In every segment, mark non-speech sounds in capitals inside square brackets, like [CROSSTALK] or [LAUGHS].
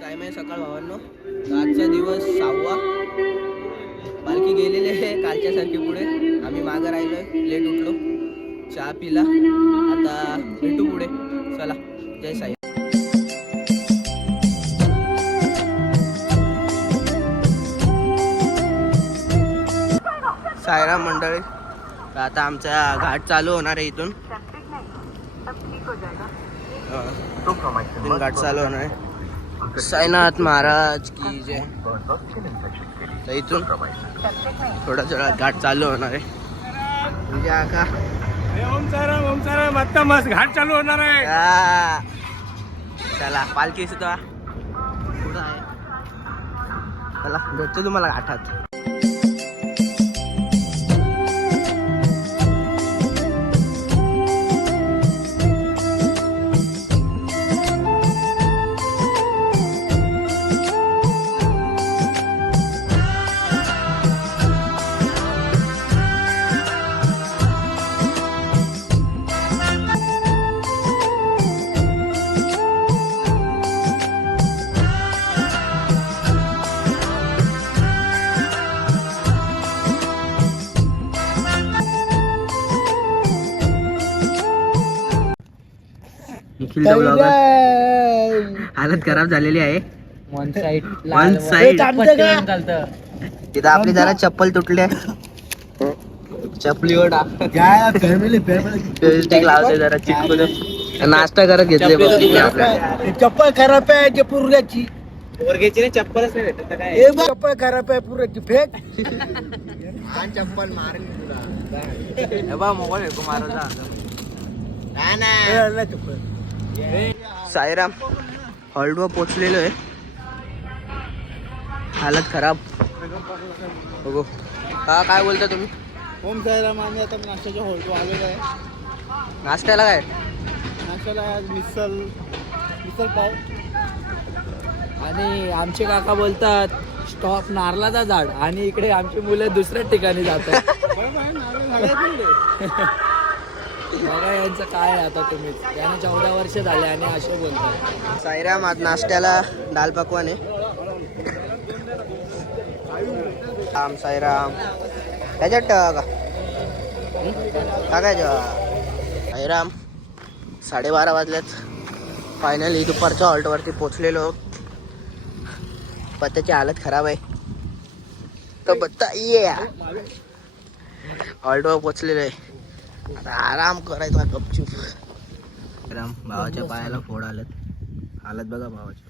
सायमाय सकाळ भावांनो. आजचा दिवस सहावा. पालखी गेलेली आहे कालच्या सारखी पुढे. आम्ही मागं राहिलोय. लेट उठलो. चहा पिला. आता भेटू पुढे. चला. जय साई. सायराम मंडळी तर आता आमचा घाट चालू होणार आहे इथून. हा. इथून घाट चालू होणार आहे. साईनाथ महाराज की जय. तर इथून थोडा थोडा घाट चालू होणार आहे. म्हणजे आका ओम मस्त घाट चालू होणार आहे चला पालखी सुद्धा आहे. चला भेटतो तुम्हाला घाटात. निखिल हालत खराब झालेली आहे. वन साइड वन साइड तिथं आपली जरा चप्पल तुटली आहे. चपलीवर लावते जरा चिटकून नाश्ता करत घेतले चप्पल खराब आहे वर्गेची चप्पलच नाही भेटत. काय? चप्पल खराब आहे पुऱ्याची फेक. चप्पल मारेल तुला? मोबाईल नाही चप्पल. साईराम हॉल्टवर पोचलेलो आहे. हालत खराब. बघू. हा काय बोलता तुम्ही? ओम साईराम आम्ही आता नाश्त्याच्या हॉलतो आलेलो आहे. नाश्त्याला काय? नाश्त्याला आज मिसल मिसल पाव. आणि आमचे काका बोलतात स्टॉप नारळाचा झाड. आणि इकडे आमची मुलं दुसऱ्याच ठिकाणी जातात. [LAUGHS] बघा यांचं काय आहे आता तुम्ही. त्यांना चौदा वर्ष झाले आणि असे बोलतात साईराम आज नाश्त्याला दाल पकवान आहे. राम साईराम. त्याच्यात ठेवा का? टाकायचं साईराम साडेबारा वाजल्यात फायनली दुपारच्या हॉल्टवरती पोचलेलो पत्त्याची हालत खराब आहे. तर बत्ता ये हॉल्टवर पोचलेलो आहे. आता आराम करायचा गपचूप. राम भावाच्या पायाला फोड आलेत. हालत बघा भावाच्या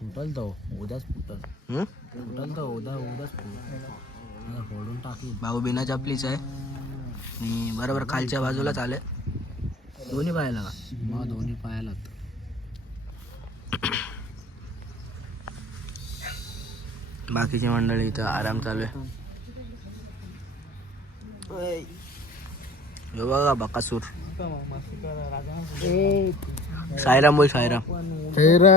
फुटल तो उद्याच फुटल. हं? फुटल तो उद्या उद्याच फुटल. फोडून टाकली भाऊ बिना चपलीच आहे. आणि बरोबर खालच्या बाजूलाच आले. दोन्ही पायाला का? मग दोन्ही पायाला. बाकीची मंडळी इथं आराम चालू आहे. हे बघा बकासूर. सायराम बोल सायराम. ढगू रे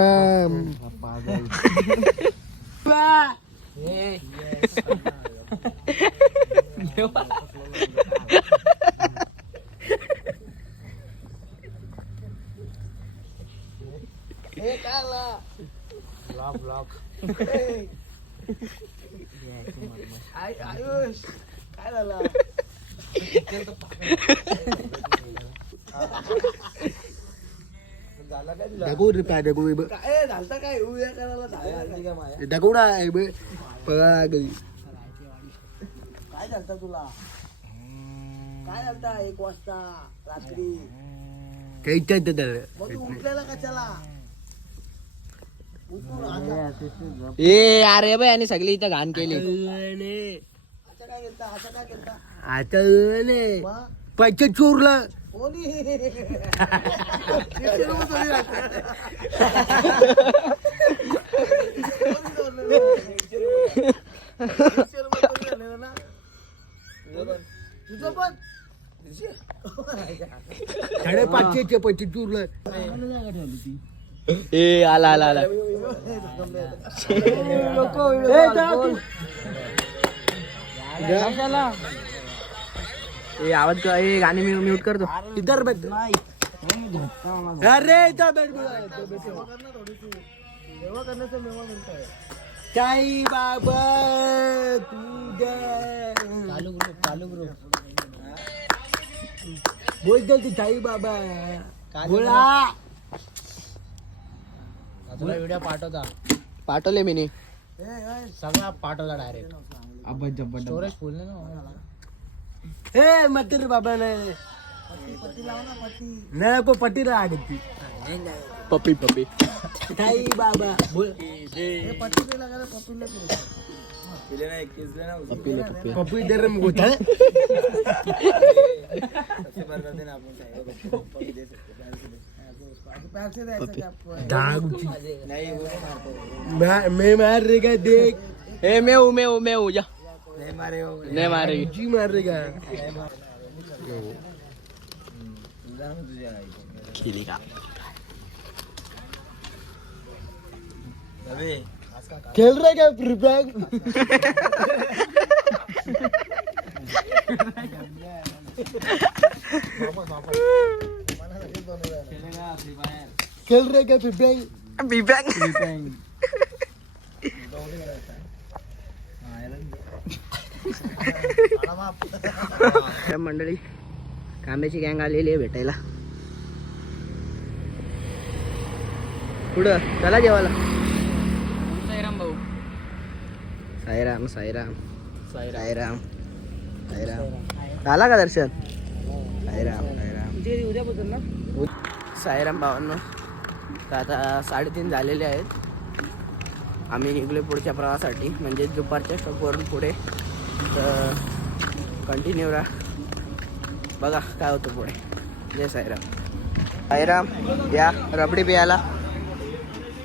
[LAUGHS] [LAUGHS] पाय ढगू ढगू ना पळा गई काय झालं तुला काय झालं एक वाजता रात्री काही इच्छा त्याला उठलेला कशाला ए अरे बाई आणि सगळी इथं घाण केली आता. पैसे चोरला कोणी? तुझं पण साडे पाचशेचे पैसे चोरला ए आला आला आला. ए आवाज का ए गाणी मी म्यूट करतो. इधर बघ अरे इथं भेट काही चालू ग्रुप चालू ग्रुप ती बाबा. बोला. तुला व्हिडिओ पाठवता. पाठवले मी सगळा पाठवला डायरेक्ट स्टोरेज फुल ए मत रे बाबा नाही नाही पण पट्टी राहत ती पप्पी पप्पी काही बाबा बोल पप्पी दे रे मग मैं मार रेगा देख ए मैं हूँ मैं हूँ मैं हूँ जा नहीं मारेगी जी मार रेगा खिली का खेल रहे क्या फ्री फायर खेल रहे क्या फ्री फायर बिबॅग मंडळी कांद्याची गँग आलेली आहे भेटायला. पुढं चला जेवायला. साईराम भाऊ. साईराम साईराम. साईराम. साईराम. झाला का दर्शन? साईराम साईराम. उद्यापासून ना. साईराम भावांनो तर आता साडेतीन झालेले आहेत. आम्ही निघलो पुढच्या प्रवासासाठी म्हणजे दुपारच्या स्टॉपवरून पुढे. तर कंटिन्यू राहा बघा काय होतं पुढे. जय साईराम. साईराम या. रबडी प्यायला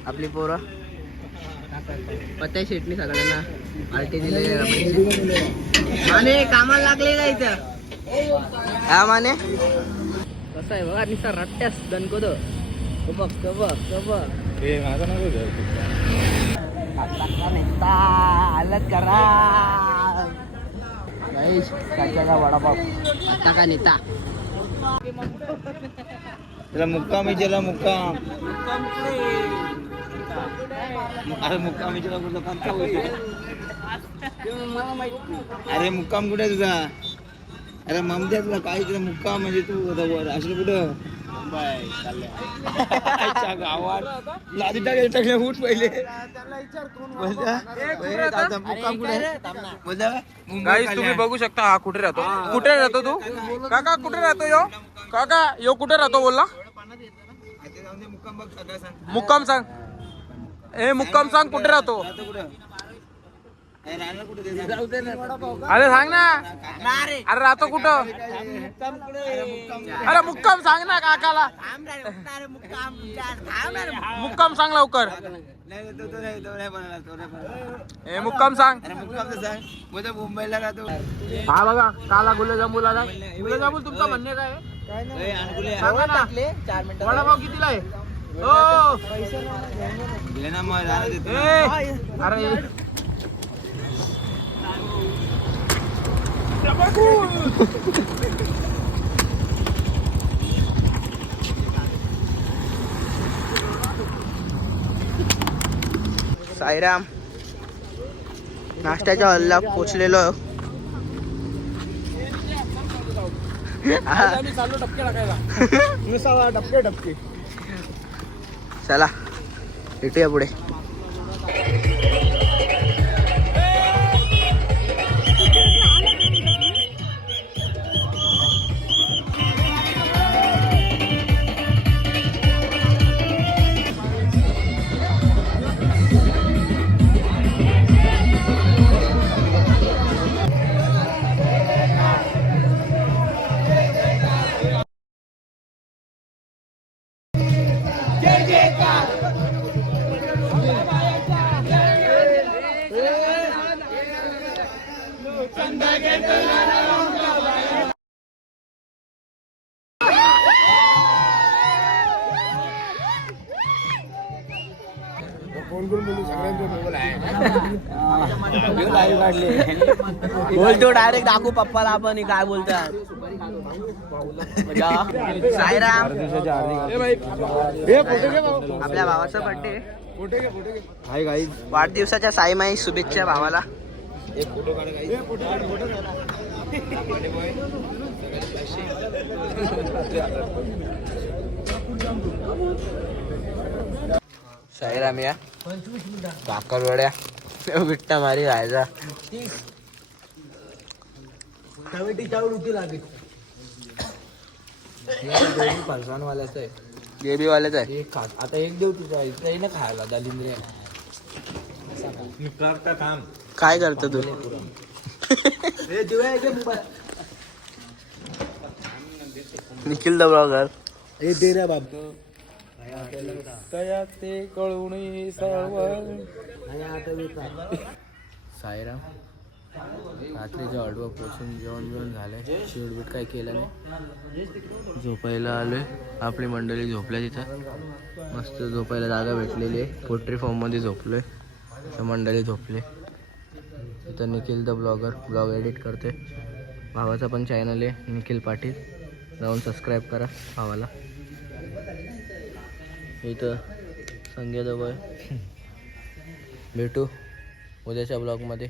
आपली पोरं. पत्या शेटणी सगळ्यांना आलटी दिलेली आहे रबडीची. माने कामाला लागले का इथं? हा माने? कसं आहे बघा निसा रट्ट्यास दणकोद बघ बघ बघ आता नेता आलत करा. आता का नेता त्याला मुक्कामी गेला मुक्काम अरे मुक्कामी गेला कुठला कोणता अरे मुक्काम कुठे तुझा अरे ममद्या तुला काय तुला मुक्काम म्हणजे तू असलं कुठं आईच्या गावात लादी टाकले उठ पहिले गाईस तुम्ही. बघू शकता हा कुठे राहतो. कुठे राहतो तू? काका कुठे राहतो यो? काका यो कुठे राहतो बोलला? मुक्काम सांग. ए मुक्काम सांग कुठे राहतो? राहतो कुठं अरे सांग. ना. अरे राहतो कुठं? अरे मुक्काम सांग ना काकाला. मुक्काम सांग लवकर. नाही ए मुक्काम सांग. मुंबईला राहतो हा बघा काला गुले गुलाबजामुल तुमचा म्हणणे काय आहे? ए, आणकुले. सांगा ना. चार वडापाव कितीला आहे? हो घे अरे साईराम. नाश्त्याच्या हल्ला पोचलेलो. हा, चाललो टपके [LAUGHS] टाकायला डबके डबके चला भेटूया पुढे बोल तो डायरेक्ट दाखवू पप्पाला आपण हे काय बोलतात. साईराम. आपल्या भावाचा बर्थडे हाय गाईज वाढदिवसाच्या साईमाई शुभेच्छा भावाला. साईराम या भाकरवड्या विट्टा मारी राहायचा फरसाणवाल्याचं आहे बेबीवाल्याच आहे एक खात आता एक देऊ तुझा इथे ना खायला दलिंद्रे काय करतो तू? निखिल द ब्लॉगर ते कळून साईराम रात्रीच्या ऑर्डर पोचून जेवण बिवण झालंय शिवडबीट काही केलं नाही. झोपायला आलोय. आपली मंडळी झोपल्या तिथं. मस्त झोपायला जागा भेटलेली आहे. पोल्ट्री फॉर्ममध्ये झोपलोय. तर मंडळी झोपले. तिथं Nikhil the blogger blog edit करते भावाचा पण चॅनल आहे निखिल पाटील. जाऊन सबस्क्राईब करा भावाला. इथं संगे दबाय भेटू उद्याच्या ब्लॉगमध्ये.